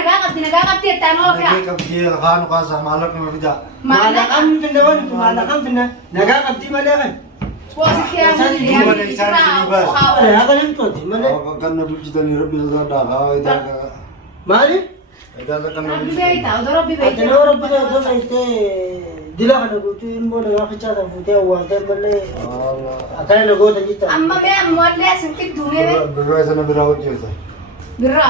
نجاقب تانو فيها نجاقب دي خان قاسم مالك ما بدا مالك أم في النوان مالك أم في النوان نجاقب دي مالك واسك يا مولي يا أخي أنت تودي مالك كان بيجتني ربي زاد إذا مالي إذا كان ربي بيتا ودرب بيتا أتنا ربي زاد إنت دلا كنا بوتي إنبونا ما في شيء بوتي وانت مالي أكان نقول تجيتا أما بيا مولي سنتك دومي برا سنة برا وجهه برا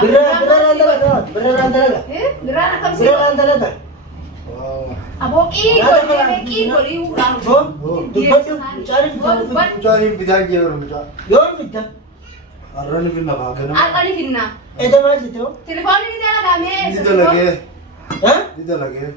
برا رانتلا إيه برا أنا كم برا سنة رانتلا أبوك إيه قولي وقام بوم دبتو مجاني بداية جيرو مجا يوم في الدم أراني في النقاء كنا أقولي فينا إذا ما جيتوا تلفوني دي أنا دامي دي لقيه ها دي لقيه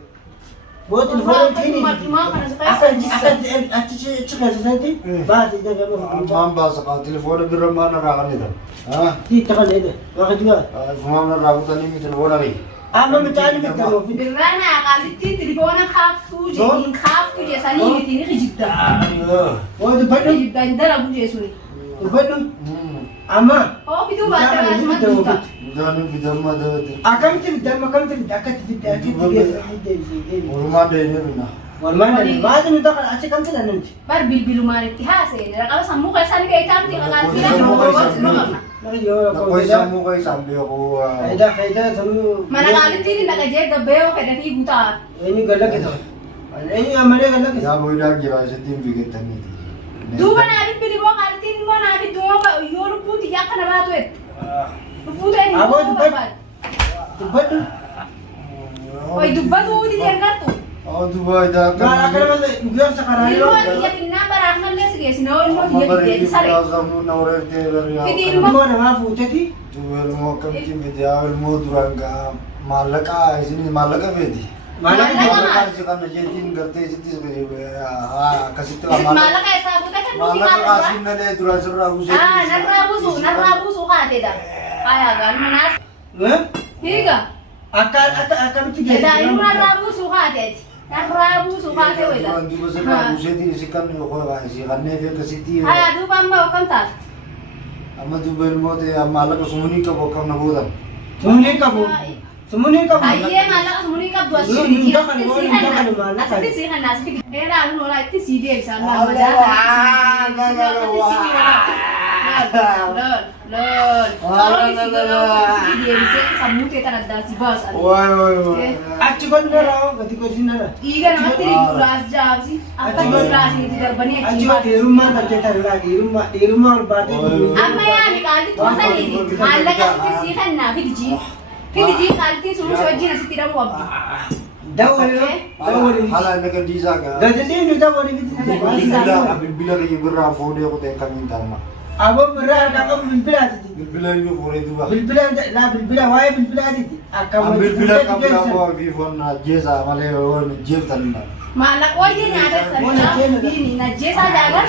بو تلفون تيني ما كان أكن أتشي تشكى سنتي بعد إذا كانوا ما باسق تلفون برما نراغني ده ها تي تقل إذا واحد جوا فما نراغتني من تلفون أبي أما متعلم بالدم في برانا قالتي تليفونك خافتو جين خافتو جساني متيني خجبتا ودبتو خجبتا ندربو جسوني دبتو أما هو في دوبا ترى مجاني في دم ما ده أكم تبدأ أكم تبدأ أكيد تبدأ أكيد تبدأ ورما ده هنا والله ما أدري دخل أشي كم تلا نمشي بار بلبلو مارتي هاسين رقم سمو قيسان كيتام تي قال فينا نقول سامو كاي سامبي هو خيدا سمو ما انا قالت لي انك جاي غبيو كده في بوتا إني قال لك إني أمري قال لك يا بوي لا جرا ستين في كتني دوبا انا بلي بو قالت لي ما انا في دوبا يورو بوتي يا كنا باتوت بوتا اني أبو دبت وي دبتو دي درغتو دبي ده ما أكلم بس مجيء سكراني يلو يا بينا برحمن ليس جيس نو انه يجي ساري في دي ما أنا ما فوتتي جوال مو كم تيم بديا المو درانغا مالكا इसने मालका बेदी मालका सेकंड जेटिन करते सिटीज के कसित मालका ऐसा होता है कि मालका आसिन ने दुरा सुरा उसे नराबू सुखा देदा आया गान मनास ठीक है أكم تيجي दा इनु नराबू सुखा दे नराबू सुखा दे वेला दुरा दुरा सुरा उसे दी सिकन यो को गाइस करने के कसिती आया दु बम्बा कम था अम्मा दुबेल मोते मालका सुमुनी का वो कम न बोदम سموني كم aye malah semuni kap dua sini asli sih kan asli era anu nolak itu sih dia bisa nggak kalau dia bisa samu kita ada si bos أكيد نرى كتير كتير نرى iya nanti kelas jam sih apa kelas ini tidak banyak أكيد di rumah kerja lagi di rumah berarti apa ya dikali tuh saya ini malah kasih sih kan nabi di في قالتي سمو سوجينا ستي دمو ابدي دوري حالا انك ديزا كا دجلين دوري بالبلا يبرا فودي كو تي كمين تاما ابو برا دكم بالبلا دي بالبلا يو فوري دوبا بالبلا لا بالبلا واي بالبلا دي اكم بالبلا كم لا في فون جيزا مالي ون جيف تننا malah wajah ada sana ini najis saja kan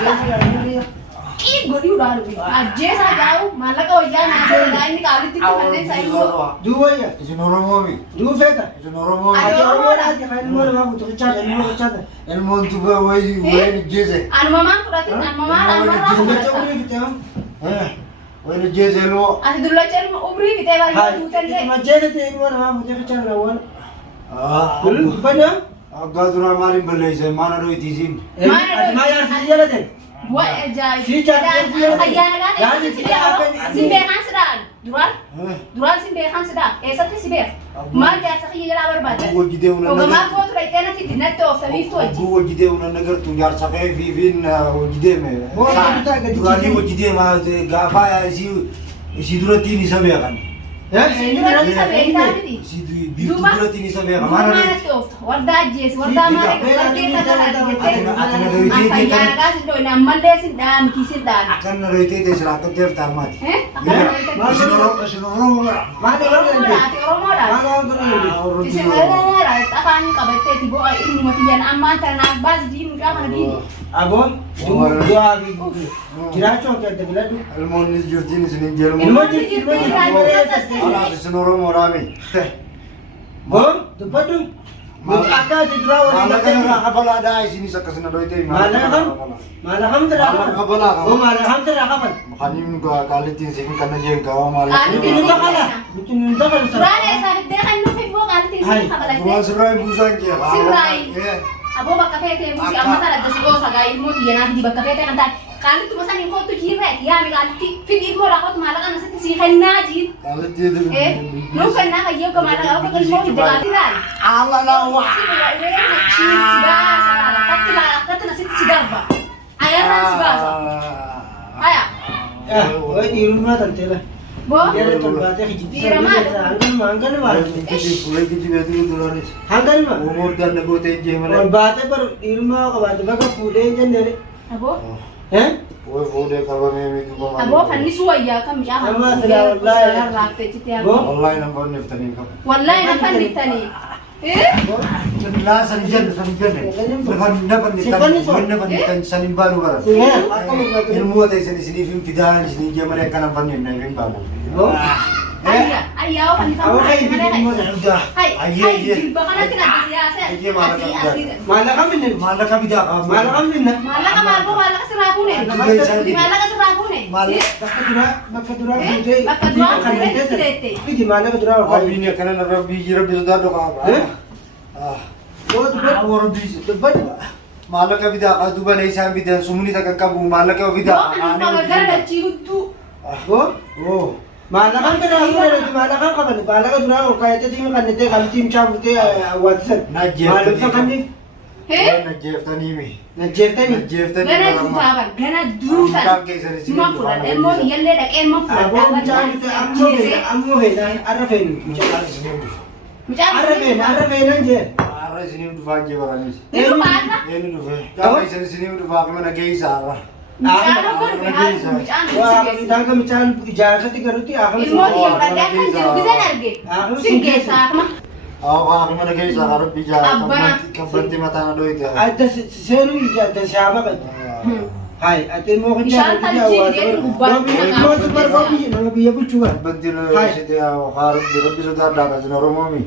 Ih, gue udah lebih aja saya jauh, malah kau jangan ada ini kali itu mana saya dua ya, itu normal mi, dua feta, itu normal. Ada orang ada kan mau orang butuh chat, mau chat. Ilmu tu bawa wajib jeze. Anu mama kurang, anu mama kurang. Wajib jeze lo. Ada dulu aja ubri kita bagi hutan deh. Macam itu ilmu orang butuh chat lawan. Benar? Agak tu ramai beli saya mana doi tizin. Mana sih jalan deh? Buat aja. Si cakap dia. Ayah kan? Si behan sedang. Duran si behan sedang. Satu si beh. Mal dia sakit jalan berbadan. Gua jide una. Mama kau tu itu nanti di net tu, tapi itu aja. Gua jide una negara tu jar sakit vivin jide me. Gua jide mah gafa ya si dura tini sabi kan. Ya, ini Dura bisa beh tadi. Si dura tini sabi kan. Mana ni? Warda jes, warda mana? Akan rete Ayah kan sudah nama dia sedang kisah dan. akan rete te serakat dia tamat. Masih orang. Mana orang Orang modal. Mana orang Kisah orang akan kabete tiba ini matian aman karena bas di muka mana di. Abon, dua lagi. Kira cok ya terbelah tu. Ilmu ni jurtin sini jelmu. Ilmu jurtin. Alah senoro morami. Bon, tu padu. Akka dura wali Maallaqa irraa kafalaadhaa isinis akkasina dhoyte. Malakam tira. Oh malakam tira kapan. Makanya kalitin sih kan aja yang kau malah. Ini tak kalah. Itu tak kalah. Surane sabit deh kan nufi bo kalitin sih kabalan Cuma deh. serai busan aja. Serai. Abo bakka fete musi amma tara da sigo saga ilmo ti yana di bakka fete kan ta kalit tu masan ko tu jiret ya mi kalit fi ilmo ra ko malaka na sitti si khannaji. Kalitin itu. No kan na kayo ka malaka ko kan mo di kalitin. Allah lawa. Oh, di rumah tante lah. Dia ada tempat yang hijau. Angkat mah. Mulai kita betul betul harus. Angkat mah. Umur dan negote jemal. और बात है पर इरमा का बात है बका फूले जन दे Abo? हैं वो फूले कब में क्यों Abo fanni suwaya kam ya ha. Amma tala wallahi. Bo? Online number niftani kab. Wallahi na fanni tani. Jelas sanjian. Bukan dapat nitan salim baru kan. सुने आपका मतलब Ilmu ada di sini film fidan di sini dia mereka nampak nih film baru. वो Ayya, ayya fanni Abo kayak gitu mau Udah. Hai, Iya. Bahkan nanti nanti ya saya. Iya, malah माला का मिलने Malah kami dah. माला का मिलने Malah ka malbo, malah ka sirabune. Malah ka sirabune. Malah. बका दुरा फूले Bakka dua fute sidete. फिर माला का दुरा Oh ini karena Rabbi sudah doa. Ah. वो तो Rabbi. तो but Malah kami dah. Adu banai sambil dan sumuni tak kamu. Malah kami Bo dah. kan pagagara cihutu. वो Oh. माला का तो नहीं है माला का कब माला का दुरा और कहते थे मैं करने थे कल टीम चाप थे व्हाट्सएप Najib माला tadi. का करने He? Najib tadi mi. नजेरते नहीं Najib tadi. Gana dubaban, gana durutan. Cuma pulang, elmo yalle dak elmo अब वो चाप थे अम्मो है ना अरफे अरफे ना जे Arah sini udah faham je barang ni. Itu mana? Ini udah. Kalau sini udah faham mana gay sarah. Bicara pun bicara, wah bicara. kita kan bicara ijaazat करो थी आखिर Ilmu dia berada kan jauh bisa narge. Singgih sama. Aku mana gay sarah Rabbi jahat. Abang. Kebanti mata anak doi tu. ada seru ada siapa kan hai ada mau kerja Misal tanjir dia ubah mau super kopi nama biaya pun juga Kebanti lo sih harus Rabbi sudah ada kan jenar Romi.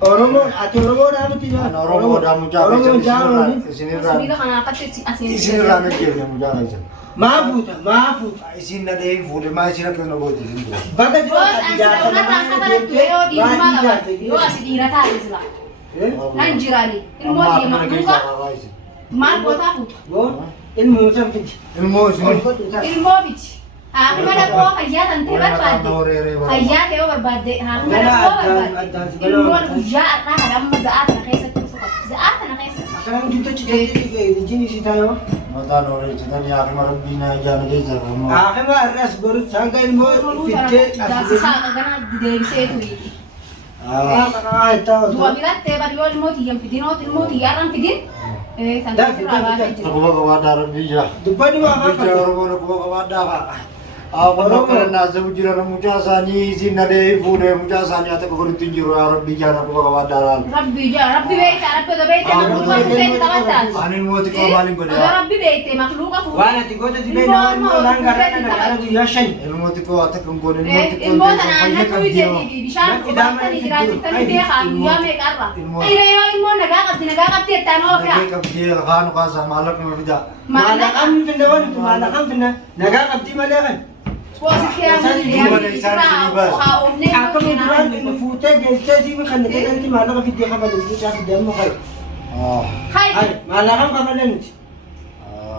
Oromo atau Oromo nama tiga Oromo dah muncul di sini Sabila kan apa sih asin. Di sini rame dia yang muncul aja. maafut Isin ada yang full, mas isin apa yang nak buat di sini? bagai Bos, ansi una rangka pada tuyo di rumah kawan. Yo asli di rata isla. Nan jirani. Ilmu dia makluka. Mal buat aku. वो ilmu sampai Ilmu sini. Ilmu bich. Aku mana ko kaya tante berbade. Kaya teo berbade. Aku mana ko berbade. Ilmu aku jaat lah ada mazaat nak kaisa tu suka. Zaat nak kaisa. sekarang kita cerita di sini sih tayo Mata nore cerita ni aku Rabbi na jangan dia jangan. akhir mah ras baru sangka ilmu fitte Dasi sa kagana di se tu. tahu Dua bilat te bari ilmu ti yang pidin ot ilmu ti yaran pidin. Tante Aku bawa wadah Rabbi ya. depan dua apa Bicara orang nak bawa wadah pak. Aku nak kerana sebujuran muncasa ni isin ada ibu deh muncasa ni atau kau tunjuk Rabbi jangan aku bawa wadah. Rabbi ja, Rabbi bete, Rabbi da bete, makluka fu bete tabatan. Anin mau tikau balik Ada pada. Rabbi bete, makluka fu. wala tigo ta tibe na mo langgaran na nagara di yashay Ilmu tikau atau kau ni Ilmu tanana tu jadi bishan kubata ni gratis tani dia kan dia me karra. Ire yo ilmu nagakapti tano kya. Mereka dia kan kasa malak ni berbeda. malakan pindawan itu malakan pindah nagakapti malakan Posisi yang ako mo duran in fute gelse si mo kan nagkakanti malakan fite ka balik sa fidan mo kay Oh. Hai, ay malakan ka malan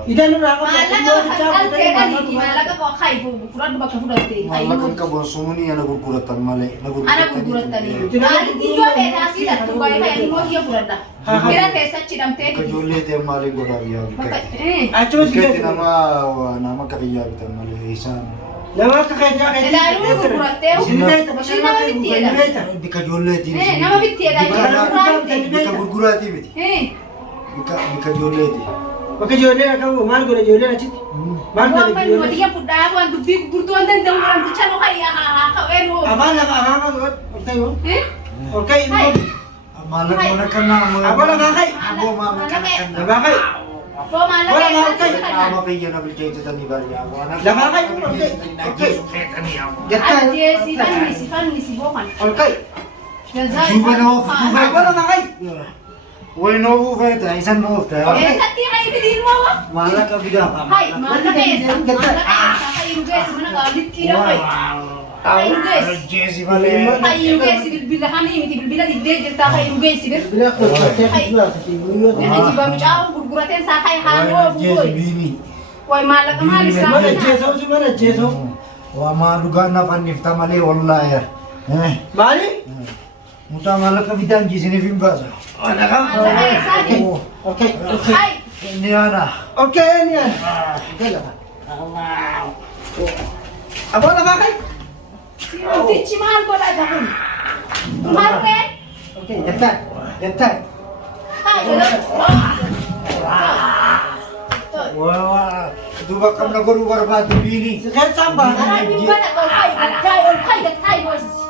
idan na ako malaga hal kena di malaga ko kai bu furat ba ka furat te. Malakan ka bon sumuni yang naguguratan mali. Ana gugurat tani. Kali tiyo beta sila tu bai kai ilmu dia furat dah. Kira te sachi dam te. Kajole te mali godaria. acho Kaya sige nama kaya kita mali isan. nama ka kay kay Lalu gugurat te. Sino nama bitti eda. Di kajole ti. Nama bitti eda. Di kagurgurati biti. Di kajole ti. Maka jole ka mo mal go jole na chit mal Wah, go kan jole dia puda aku antu big burtuan dan dong orang tu calo kayak kau elu. abala ka ha ka okay mo okay mo Malak mo na ka na mo. abala ka kay Abo malak ka na ka na. nagakay Kau malah kayak Tama kayo na bilcay sa tani bali ako. nagakay okay Ada gatta dia si fan ni si bokan. okay Jazai. Juba na ako. abala ka kay Wainoo feeta isan nuufta. Eessatti hayi bidiin moo? Maallaqa bidaa. Hayi maallaqa eessa? Maallaqa eessa? Hayi nu geessi mana gaalittii dha hayi. Hayi nu geessi. Jeesi malee. Hayi nu geessi bilbila hamii miti bilbila diddee jirtaa hayi nu geessi bir. Bila kottee kibbaati guyyoota. Bina jiba mucaa gurgurateen saa hayi haangoo Jeesi bu'ooyi. biini. Wayi maallaqa maal isaa Mana kana? jeesoo si mana jeesoo. Waa maa dhugaan nafannifta malee wallaahi. Maali? Mucaa maallaqa bidaan geessiniif hin baasa. Maallaqa eessaati? Okay, okay. Hayi. Inni ana. Okay, niyan. Okay lafa. Aboo lafaa kai? Sirotichi maal godhata kun? Maal ta'e? Okay, gattaa. Gattaa. Hayi godhata. Waa duuba qabna godhuu barbaadu biini. Si keessaan baana. Karaa dhibbata ol hayi ol hayi ol hayi ol hayi boosisi.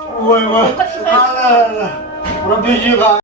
Waa. Rabbi jigaa.